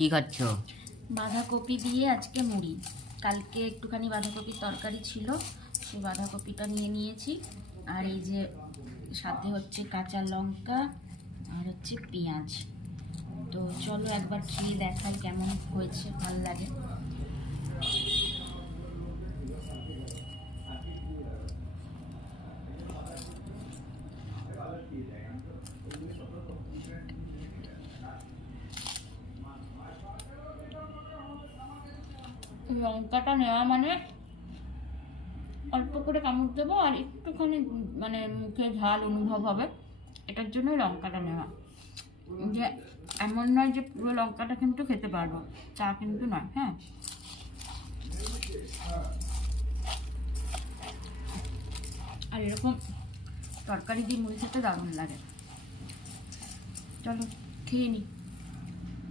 কি খাচ্ছ? বাঁধাকপি দিয়ে আজকে মুড়ি। কালকে একটুখানি বাঁধাকপির তরকারি ছিল, সেই বাঁধাকপিটা নিয়ে নিয়েছি। আর এই যে সাথে হচ্ছে কাঁচা লঙ্কা আর হচ্ছে পেঁয়াজ। তো চলো একবার খেয়ে দেখাই কেমন হয়েছে, ভাল লাগে। লঙ্কাটা নেওয়া মানে অল্প করে কামড় দেবো আর একটুখানি মানে মুখে ঝাল অনুভব হবে, এটার জন্যই লঙ্কাটা নেওয়া। যে এমন নয় যে পুরো লঙ্কাটা কিন্তু খেতে পারবো, তা কিন্তু নয়। হ্যাঁ, আর এরকম তরকারি দিয়ে মুড়ি খেতে দারুণ লাগে। চলো খেয়ে নিই।